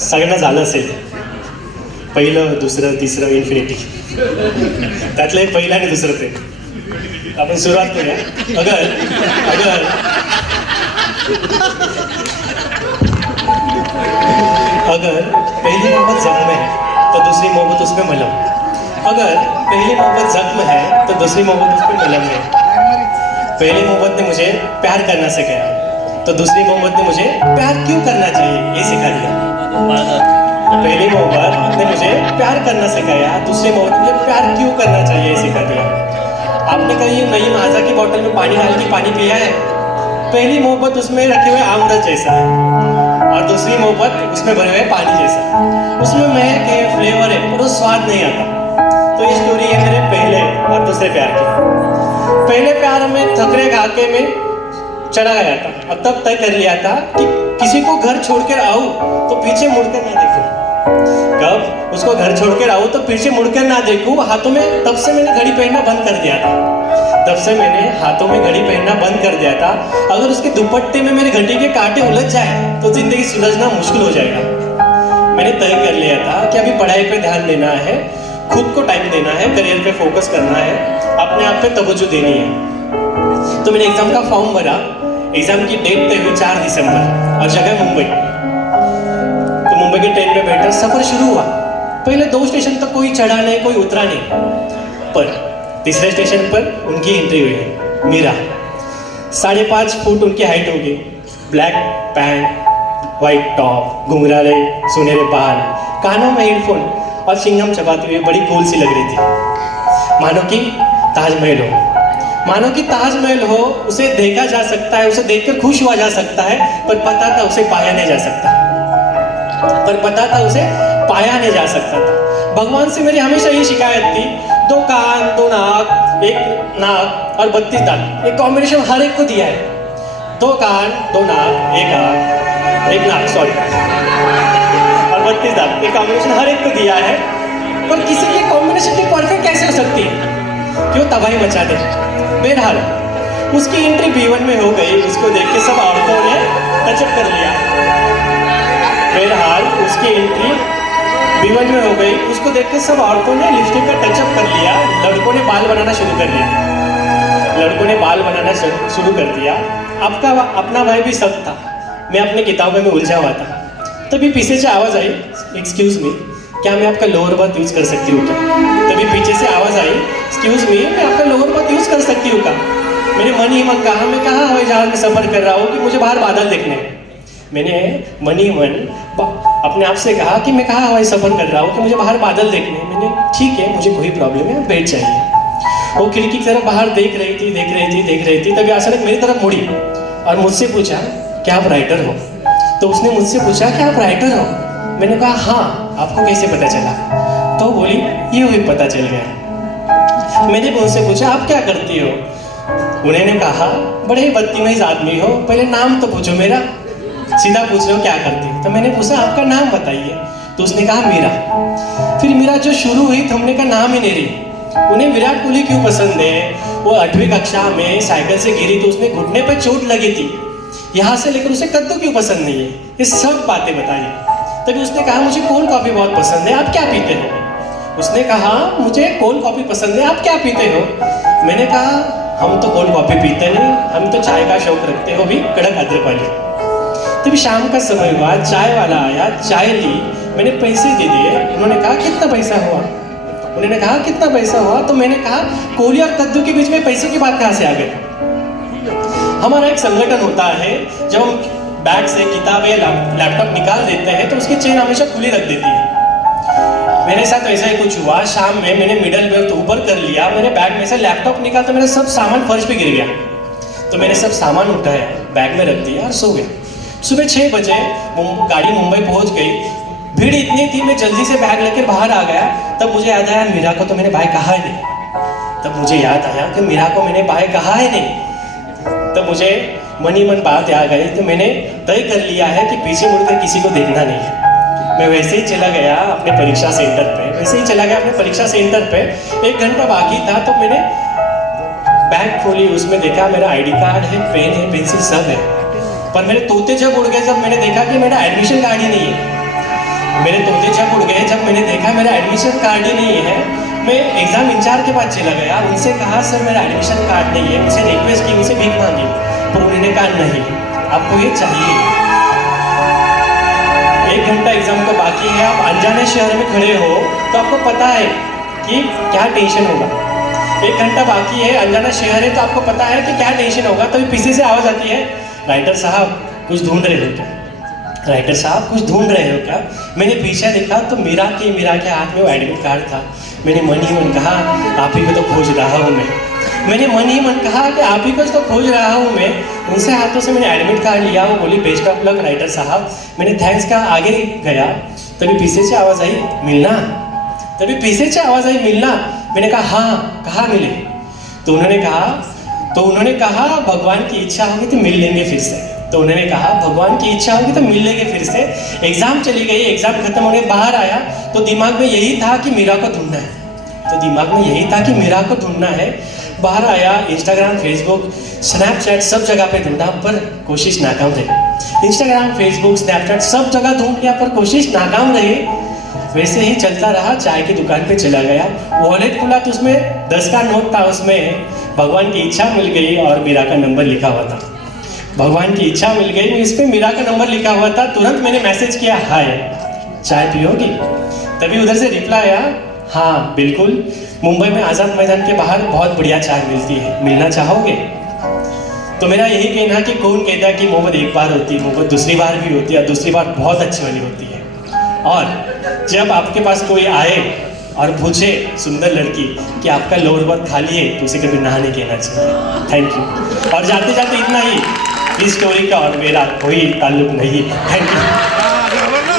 सगळं झालं असेल, पहिलं दुसरं तिसरं इन्फिनिटी, त्यातलं एक पहिलं आणि दुसरं ते. आपण सुरुवात करूया. अगर अगर अगर पहली मोहब्बत जख्म है तो दूसरी मोहब्बत उसमें मलहम. अगर पहली मोहब्बत जख्म है तो दूसरी मोहब्बत उसमें मलहम है. पहली मोहब्बत ने मुझे प्यार करना सिखाया तो दूसरी मोहब्बत ने मुझे प्यार क्यों करना चाहिए ये सिखा दिया. पहली मोहब्बत ने मुझे प्यार करना सिखाया, दूसरी मोहब्बत ने मुझे प्यार क्यों करना चाहिए ये सिखा दिया. आपने कहीं नई माजा की बोतल में पानी डाल के पानी पिया है? पहली मोहब्बत उसमें रखे हुए आमरस जैसा है और दूसरी मोहब्बत उसमें भरे हुए पानी जैसा. उसमें महक है, फ्लेवर है, पर वो स्वाद नहीं आता. तो ये स्टोरी है मेरे पहले और दूसरे प्यार की. पहले प्यार में थकरे घाके में चला गया था और तब तय कर लिया था कि किसी को घर छोड़कर आऊं तो पीछे मुड़कर ना देखूं. कब उसको घर छोड़कर आऊं तो पीछे मुड़कर ना देखूं. हाथों में तब से मैंने घड़ी पहनना बंद कर दिया था. तब से मैंने हाथों में घड़ी पहनना बंद कर दिया था. अगर उसके दुपट्टे में मेरी घड़ी के कांटे उलझ जाए तो जिंदगी सुलझना मुश्किल हो जाएगा. मैंने तय कर लिया था कि अभी पढ़ाई पे ध्यान देना है, खुद को टाइम देना है, करियर पे फोकस करना है, अपने आप पे तवज्जो देनी है. तो मैंने एग्जाम का फॉर्म भरा. एग्जाम की डेट तय हुई 4 दिसंबर और जगह मुंबई. तो मुंबई की ट्रेन में बैठा सफर शुरू हुआ. पहले 2 स्टेशन तक कोई चढ़ा नहीं, कोई उतरा नहीं, पर तीसरे स्टेशन पर उनकी एंट्री हुई. मीरा. 5.5 फुट उनकी हाइट होगी, ब्लैक पैंट, व्हाइट टॉप, घुंघराले सुनहरे बाल, कानों में हेडफोन और चिंगम चबाती हुई बड़ी कूल सी लग रही थी. मानो कि ताजमहल हो, मानो कि ताजमहल हो. उसे देखा जा सकता है, उसे देखकर खुश हुआ जा सकता है, पर पता था उसे पाया नहीं जा सकता. पर पता था उसे पाया नहीं जा सकता था. भगवान से मेरी हमेशा ये शिकायत थी, 2 कान 2 नाक, 1 नाक और 32 दांत, एक कॉम्बिनेशन हर एक को दिया है. 2 कान 2 नाक 1 आंख 1 नाक सॉरी और 32 दांत, एक कॉम्बिनेशन हर एक को दिया है. पर किसी की कॉम्बिनेशन की परफेक्ट कैसे हो सकती है? क्यों तबाही मचा दे. बहरहाल उसकी एंट्री B1 में हो गई. उसको देख के सब औरतों ने टचअप कर लिया. बहरहाल उसकी एंट्री B1 में हो गई. उसको देख के सब औरतों ने लिपस्टिक का टचअप कर लिया. लड़कों ने बाल बनाना शुरू कर दिया. लड़कों ने बाल बनाना शुरू कर दिया. आपका अपना भाई भी सब था. मैं अपनी किताबों में उलझा हुआ था. तभी पीछे से आवाज़ आई, एक्सक्यूज मी, क्या मैं आपका लोअर बर्थ यूज़ कर सकती हूँ क्या? तभी पीछे से आवाज़ आई, एक्सक्यूज मी, मैं आपका लोअर बर्थ यूज़ कर सकती हूँ क्या? मैंने मन ही मन कहा, मैं कहाँ हवाई जहाज में सफ़र कर रहा हूँ कि मुझे बाहर बादल देखने हैं. मैंने मन ही मन अपने आप से कहा कि मैं कहाँ हवाई सफ़र कर रहा हूँ कि मुझे बाहर बादल देखने हैं. मैंने ठीक है, मुझे कोई प्रॉब्लम है, बैठ जाइए. वो खिड़की की तरफ बाहर देख रही थी. तभी अचानक मेरी तरफ मुड़ी और मुझसे पूछा, क्या आप राइटर हो? तो उसने मुझसे पूछा, क्या आप राइटर हो? मैंने कहा हाँ. आपको कैसे पता चला? तो बोली, ये भी पता चल गया. मैंने उनसे पूछा, आप क्या करती हो? उन्होंने कहा, बड़े ही बदतमीज आदमी हो, पहले नाम तो पूछो मेरा, सीधा पूछ रहे हो क्या करती हो. तो मैंने पूछा, आपका नाम बताइए. तो उसने कहा मीरा. फिर मीरा जो शुरू हुई तो हमने कहा नाम ही नहीं रही. उन्हें विराट कोहली क्यों पसंद है? वो 8वीं कक्षा में साइकिल से गिरी तो उसने घुटने पर चोट लगी थी. यहाँ से लेकर उसे कद्दू क्यों पसंद नहीं है? ये सब बातें बताइए. तभी उसने कहा, मुझे कोल्ड कॉफ़ी बहुत पसंद है, आप क्या पीते हो? उसने कहा, मुझे कोल्ड कॉफ़ी पसंद है, आप क्या पीते हो? मैंने कहा, हम तो कोल्ड कॉफ़ी पीते नहीं, हम तो चाय का शौक रखते हो, भी कड़क अदरक वाली. तभी शाम का समय हुआ, चाय वाला आया, चाय ली, मैंने पैसे दे दिए. उन्होंने कहा, कितना पैसा हुआ? उन्होंने कहा, कितना पैसा हुआ? तो मैंने कहा, कोहली और कद्दू के बीच में पैसों की बात कहाँ से आ गई? हमारा एक संगठन होता है, जब हम बैग से किताब या लैपटॉप निकाल देते हैं तो उसकी चेन हमेशा खुली रख देती है. मेरे साथ ऐसा ही कुछ हुआ. शाम में मैंने मिडल बेल्ट ऊपर कर लिया, मेरे बैग में से लैपटॉप निकाला तो मेरा सब सामान फर्श पे गिर गया. तो मैंने सब सामान उठाया, बैग में रख दिया और सो गया. सुबह 6 बजे गाड़ी मुंबई पहुंच गई. भीड़ इतनी थी, मैं जल्दी से बैग लेकर बाहर आ गया. तब मुझे याद आया, मीरा को तो मैंने बाय कहा ही नहीं. तब मुझे याद आया कि मीरा को मैंने बाय कहा ही नहीं. तब मुझे मन ही मन बात आ गई. तो मैंने तय कर लिया है कि पीछे मुड़कर किसी को देखना नहीं है. मैं वैसे ही चला गया अपने परीक्षा सेंटर पे. 1 घंटा बाकी था तो मैंने बैग खोली, उसमें देखा मेरा आईडी कार्ड है, पेन है, पेंसिल सब है. पर मेरे तोते जब उड़ गए, जब मैंने देखा कि मेरा एडमिशन कार्ड ही नहीं है. मेरे तोते जब उड़ गए, जब मैंने देखा मेरा एडमिशन कार्ड ही नहीं है, मैं एग्ज़ाम इंचार्ज के पास चला गया, उनसे कहा सर मेरा एडमिशन कार्ड नहीं है, उनसे रिक्वेस्ट की, उनसे भीख मांगी, तो उन्होंने कहा नहीं, आपको ये चाहिए। 1 घंटा एग्ज़ाम को बाकी है, आप अनजाने शहर में खड़े हो तो आपको पता है कि क्या टेंशन होगा। 1 घंटा बाकी है, अनजाना शहर है, तो आपको पता है कि क्या टेंशन होगा। तभी पीछे से आवाज़ आती है, राइटर साहब कुछ ढूंढ रहे हो क्या? राइटर साहब कुछ ढूंढ रहे हो क्या? मैंने पीछे देखा तो मीरा के हाथ में वो एडमिट कार्ड था। मैंने मन ही मन कहा आप ही को तो खोज रहा हूँ मैं। मैंने मन ही मन कहा कि आप ही को तो खोज रहा हूँ मैं। उनसे हाथों से मैंने एडमिट कार्ड लिया, वो बोली बेस्ट ऑफ लक राइटर साहब। मैंने थैंक्स कहा, आगे गया, तभी पीछे से आवाज़ आई मिलना। तभी पीछे से आवाज़ आई मिलना। मैंने कहा हाँ, कहाँ मिले? तो उन्होंने कहा भगवान की इच्छा होगी तो मिल लेंगे फिर से। तो उन्होंने कहा भगवान की इच्छा होगी तो मिल लेंगे फिर से। एग्ज़ाम चली गई, एग्ज़ाम खत्म होने बाहर आया तो दिमाग में यही था कि मीरा को ढूंढना है। बाहर आया, इंस्टाग्राम, फेसबुक, स्नैपचैट सब जगह पे ढूंढा पर कोशिश नाकाम रही। इंस्टाग्राम, फेसबुक, स्नैपचैट सब जगह ढूंढ लिया पर कोशिश नाकाम रही। वैसे ही चलता रहा, चाय की दुकान पे चला गया, वॉलेट खुला तो उसमें 10 का नोट था, उसमें भगवान की इच्छा मिल गई और मीरा का नंबर लिखा हुआ था। भगवान की इच्छा मिल गई, इस पर मीरा का नंबर लिखा हुआ था। तुरंत मैंने मैसेज किया हाय चाय पियोगी? तभी उधर से रिप्लाई आया हाँ बिल्कुल, मुंबई में आज़ाद मैदान के बाहर बहुत बढ़िया चाय मिलती है, मिलना चाहोगे? तो मेरा यही कहना है कि कौन कहता है कि मोहब्बत एक बार होती है, मोहब्बत दूसरी बार भी होती है, दूसरी बार बहुत अच्छी वाली होती है। और जब आपके पास कोई आए और पूछे सुंदर लड़की कि आपका लोअर बर्थ खाली है तो उसे कभी ना नहीं कहना चाहिए। Thank you. और जाते जाते इतना ही, इस स्टोरी का और मेरा कोई ताल्लुक नहीं। Thank you.